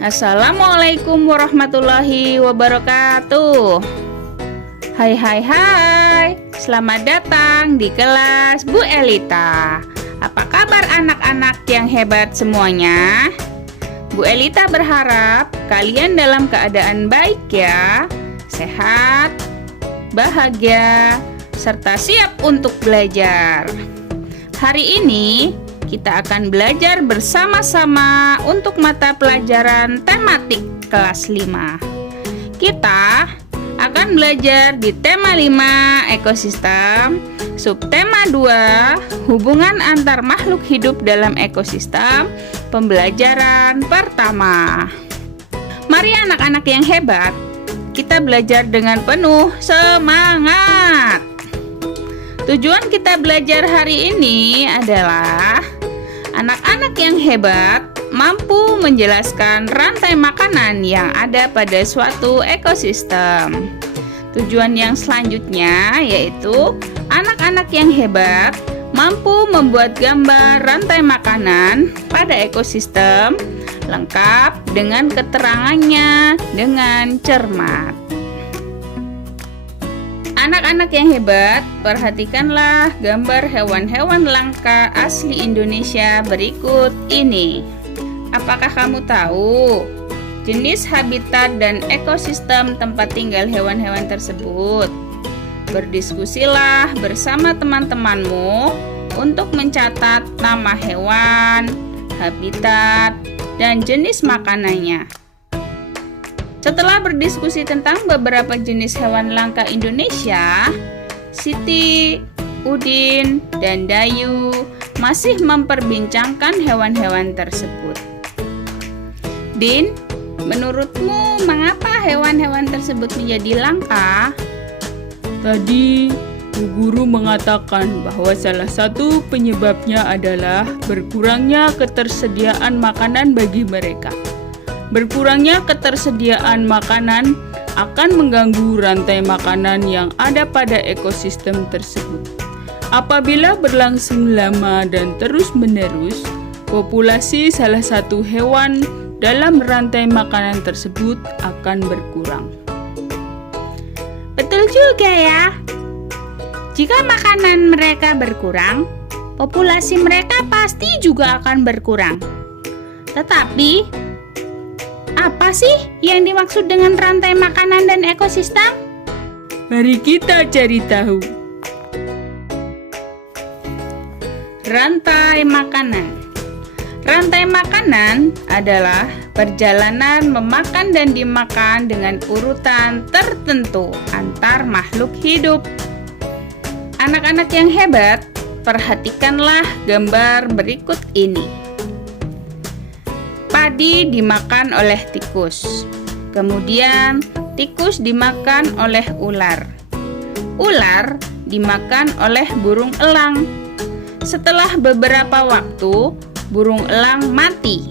Assalamualaikum warahmatullahi wabarakatuh. Hai, selamat datang di kelas Bu Elita. Apa kabar anak-anak yang hebat semuanya? Bu Elita berharap kalian dalam keadaan baik ya, sehat, bahagia, serta siap untuk belajar. Hari ini kita akan belajar bersama-sama untuk mata pelajaran tematik kelas 5. Kita akan belajar di tema 5 ekosistem, subtema 2 hubungan antar makhluk hidup dalam ekosistem, pembelajaran pertama. Mari anak-anak yang hebat, kita belajar dengan penuh semangat. Tujuan kita belajar hari ini adalah anak-anak yang hebat mampu menjelaskan rantai makanan yang ada pada suatu ekosistem. Tujuan yang selanjutnya yaitu anak-anak yang hebat mampu membuat gambar rantai makanan pada ekosistem lengkap dengan keterangannya dengan cermat. Anak-anak yang hebat, perhatikanlah gambar hewan-hewan langka asli Indonesia berikut ini. Apakah kamu tahu jenis habitat dan ekosistem tempat tinggal hewan-hewan tersebut? Berdiskusilah bersama teman-temanmu untuk mencatat nama hewan, habitat, dan jenis makanannya. Setelah berdiskusi tentang beberapa jenis hewan langka Indonesia, Siti, Udin, dan Dayu masih memperbincangkan hewan-hewan tersebut. Din, menurutmu mengapa hewan-hewan tersebut menjadi langka? Tadi, Bu Guru mengatakan bahwa salah satu penyebabnya adalah berkurangnya ketersediaan makanan bagi mereka. Berkurangnya ketersediaan makanan akan mengganggu rantai makanan yang ada pada ekosistem tersebut. Apabila berlangsung lama dan terus-menerus, populasi salah satu hewan dalam rantai makanan tersebut akan berkurang. Betul juga ya. Jika makanan mereka berkurang, populasi mereka pasti juga akan berkurang. Tetapi apa sih yang dimaksud dengan rantai makanan dan ekosistem? Mari kita cari tahu. Rantai makanan. Rantai makanan adalah perjalanan memakan dan dimakan dengan urutan tertentu antar makhluk hidup. Anak-anak yang hebat, perhatikanlah gambar berikut ini. Padi dimakan oleh tikus. Kemudian tikus dimakan oleh ular. Ular dimakan oleh burung elang. Setelah beberapa waktu, burung elang mati.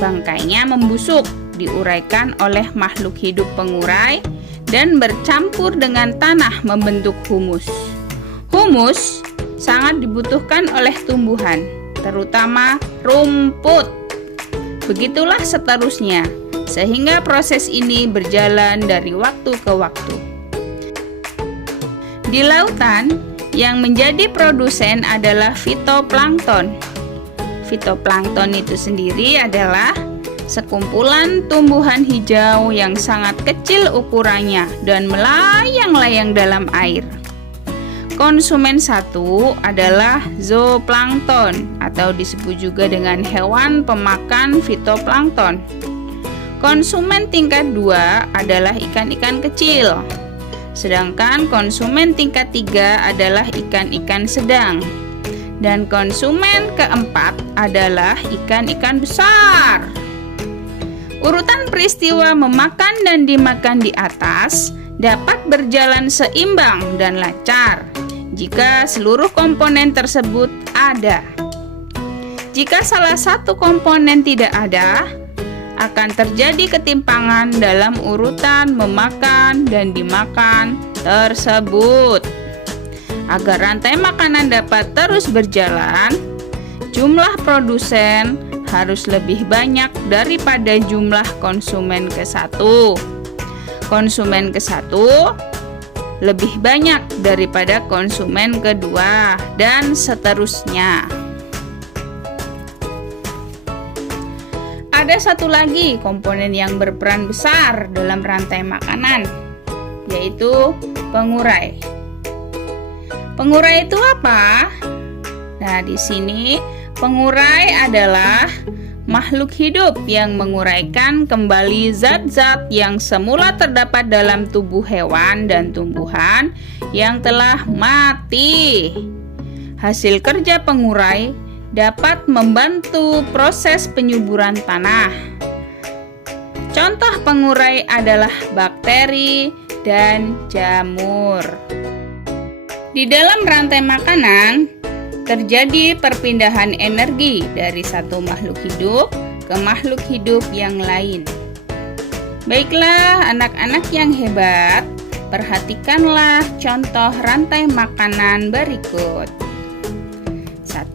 Bangkainya membusuk, diuraikan oleh makhluk hidup pengurai dan bercampur dengan tanah membentuk humus. Humus sangat dibutuhkan oleh tumbuhan, terutama rumput. Begitulah seterusnya, sehingga proses ini berjalan dari waktu ke waktu. Di lautan, yang menjadi produsen adalah fitoplankton. Fitoplankton itu sendiri adalah sekumpulan tumbuhan hijau yang sangat kecil ukurannya dan melayang-layang dalam air. Konsumen satu adalah zooplankton atau disebut juga dengan hewan pemakan fitoplankton. Konsumen tingkat 2 adalah ikan-ikan kecil. Sedangkan konsumen tingkat 3 adalah ikan-ikan sedang. Dan konsumen keempat adalah ikan-ikan besar. Urutan peristiwa memakan dan dimakan di atas dapat berjalan seimbang dan lancar jika seluruh komponen tersebut ada. Jika salah satu komponen tidak ada, akan terjadi ketimpangan dalam urutan memakan dan dimakan tersebut. Agar rantai makanan dapat terus berjalan, jumlah produsen harus lebih banyak daripada jumlah konsumen ke-1. Konsumen ke-1 lebih banyak daripada konsumen kedua, dan seterusnya. Ada satu lagi komponen yang berperan besar dalam rantai makanan, yaitu pengurai. Pengurai itu apa? Nah, di sini pengurai adalah makhluk hidup yang menguraikan kembali zat-zat yang semula terdapat dalam tubuh hewan dan tumbuhan yang telah mati. Hasil kerja pengurai dapat membantu proses penyuburan tanah. Contoh pengurai adalah bakteri dan jamur. Di dalam rantai makanan, terjadi perpindahan energi dari satu makhluk hidup ke makhluk hidup yang lain. Baiklah anak-anak yang hebat, perhatikanlah contoh rantai makanan berikut. 1.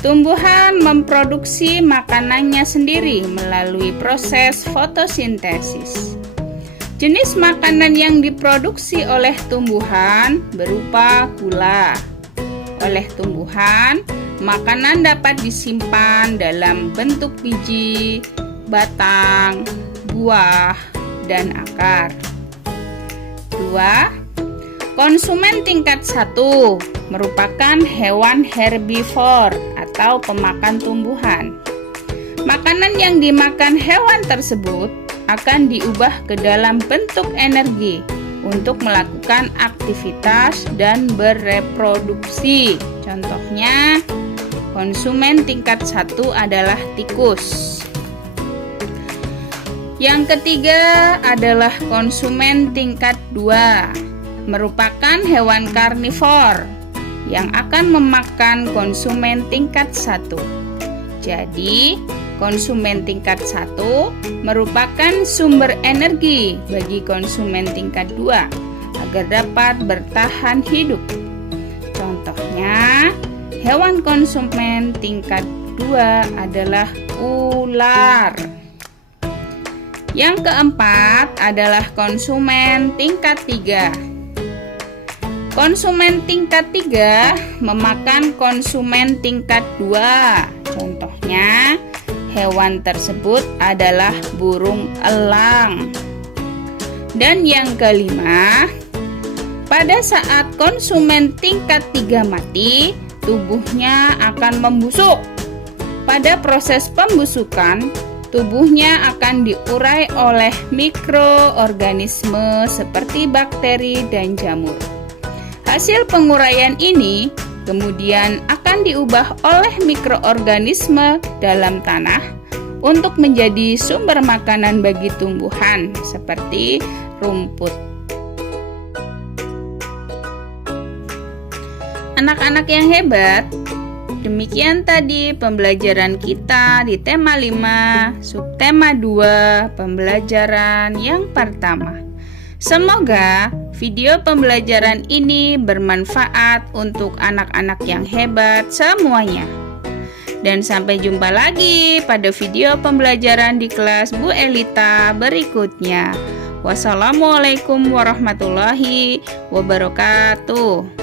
Tumbuhan memproduksi makanannya sendiri melalui proses fotosintesis. Jenis makanan yang diproduksi oleh tumbuhan berupa gula. Oleh tumbuhan, makanan dapat disimpan dalam bentuk biji, batang, buah, dan akar. 2. Konsumen tingkat 1 merupakan hewan herbivor atau pemakan tumbuhan. Makanan yang dimakan hewan tersebut akan diubah ke dalam bentuk energi untuk melakukan aktivitas dan bereproduksi. Contohnya, konsumen tingkat 1 adalah tikus. Yang ketiga adalah konsumen tingkat 2, merupakan hewan karnivor yang akan memakan konsumen tingkat 1. Jadi, konsumen tingkat 1 merupakan sumber energi bagi konsumen tingkat 2 agar dapat bertahan hidup. Contohnya, hewan konsumen tingkat 2 adalah ular. Yang keempat adalah konsumen tingkat 3. Konsumen tingkat 3 memakan konsumen tingkat 2. Contohnya, hewan tersebut adalah burung elang. Dan yang kelima, pada saat konsumen tingkat 3 mati, tubuhnya akan membusuk. Pada proses pembusukan, tubuhnya akan diurai oleh mikroorganisme seperti bakteri dan jamur. Hasil penguraian ini kemudian akan diubah oleh mikroorganisme dalam tanah untuk menjadi sumber makanan bagi tumbuhan seperti rumput. Anak-anak yang hebat, demikian tadi pembelajaran kita di tema 5, subtema 2, pembelajaran yang pertama. Semoga video pembelajaran ini bermanfaat untuk anak-anak yang hebat semuanya. Dan sampai jumpa lagi pada video pembelajaran di kelas Bu Elita berikutnya. Wassalamualaikum warahmatullahi wabarakatuh.